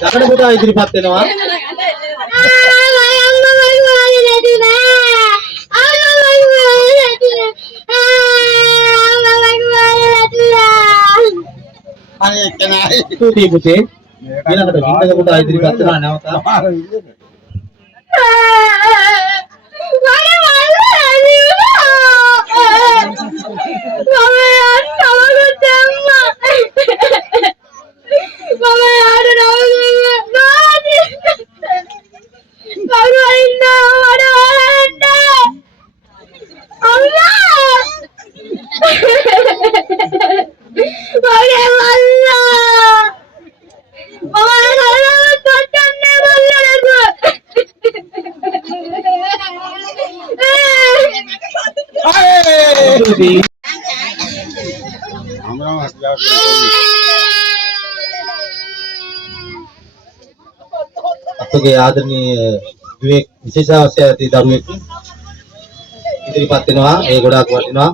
දකඩ පුතා ඉදිරිපත් වෙනවා. අනේ කෙනායි. ස්තුතියි පුතේ. ඊළඟට හිඳක පුතා ඉදිරිපත් වෙනවා නැවත. ස්තුතියි. අපගේ ආදරණීය විශේෂ අවශ්‍ය ඇති දරුවෙක් ඉදිරිපත් වෙනවා. ඒ ගොඩාක් වටිනවා.